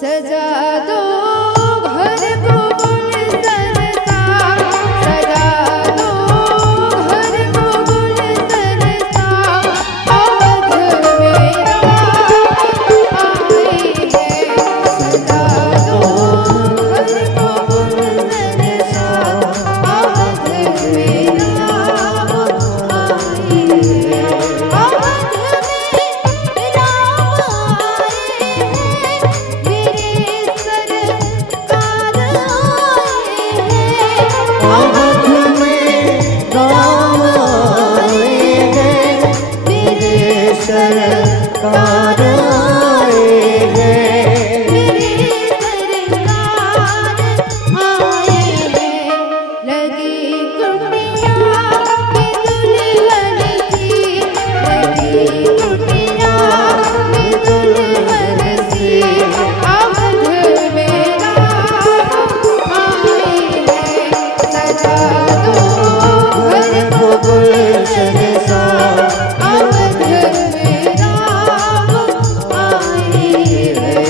सजा दो घर को गुलशन सा, सजा दो घर को गुलशन सा, अवध में राम आए हैं। सजा दो घर को गुलशन सा, अवध में राम आए हैं। अवध में राम आए हैं, मेरे सरकार आए हैं। अवध में राम आए हैं, मेरे सरकार आए हैं। मेरे सरकार आए हैं। लगी कुटिया में दुल्हन की, लगी कुटिया में दुल्हन सी, अवध में राम आए हैं। सजा दो घर को गुलशन सा, अवध में राम आए हैं।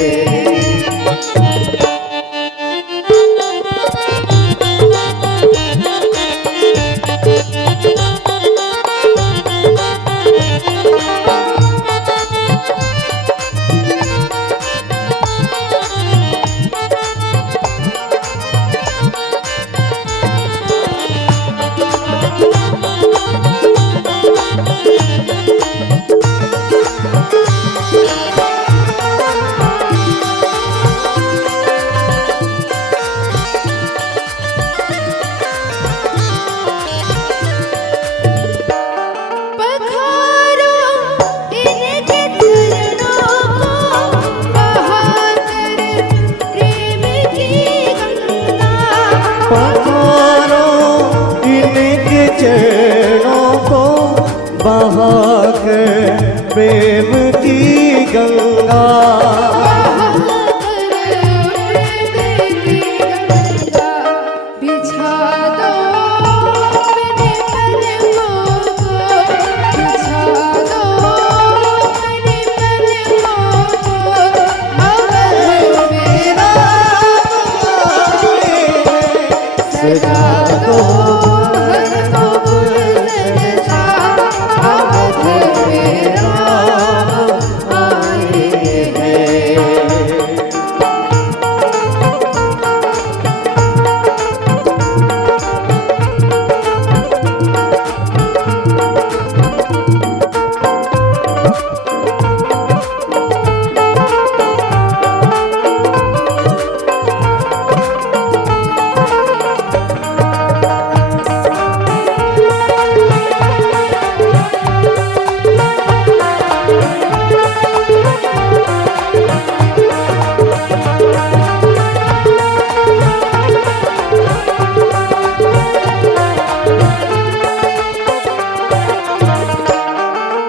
पखारो इनके चरणों को, बहाकर प्रेम की गंगा। पधारो इनके चरणों को, बहाकर प्रेम की गंगा। बहाकर प्रेम की गंगा, बिछा दो अपने पलकों को, बिछा दो अपने पलकों को, अवध में राम आए हैं। सजा दो घर को गुलशन सा, अवध में राम आए हैं।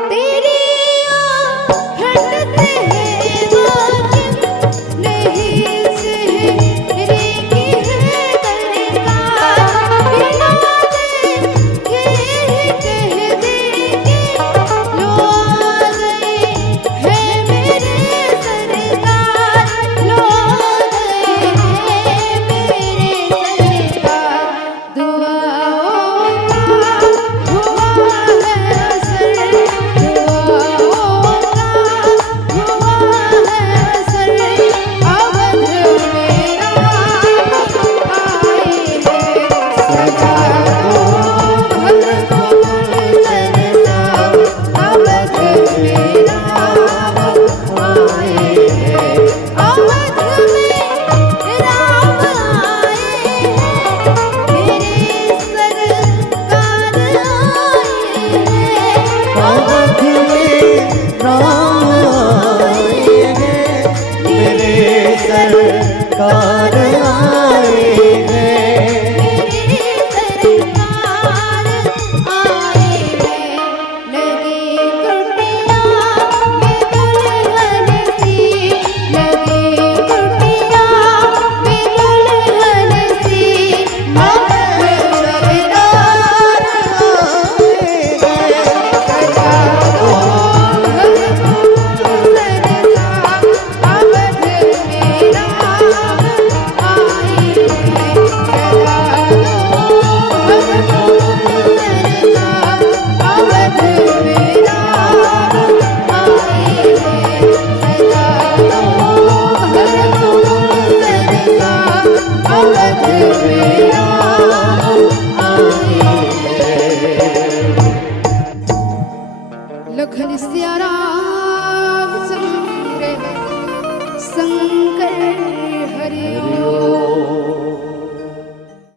तेरी हटते हैं वाकिफ, नहीं चेहरे की है दरकार। बिना देखे ही कह देंगे, लो आ गए हैं मेरे सरकार, लो आ गए हैं मेरे सरकार। दुआओं का हुआ है असर, दुआओं का हुआ है असर, अवध में राम आए हैं। सजा दो घर को गुलशन सा, अवध में राम आए हैं। अवध में राम आए हैं, मेरे सरकार आए हैं। अवध में राम आए हैं, मेरे सरकार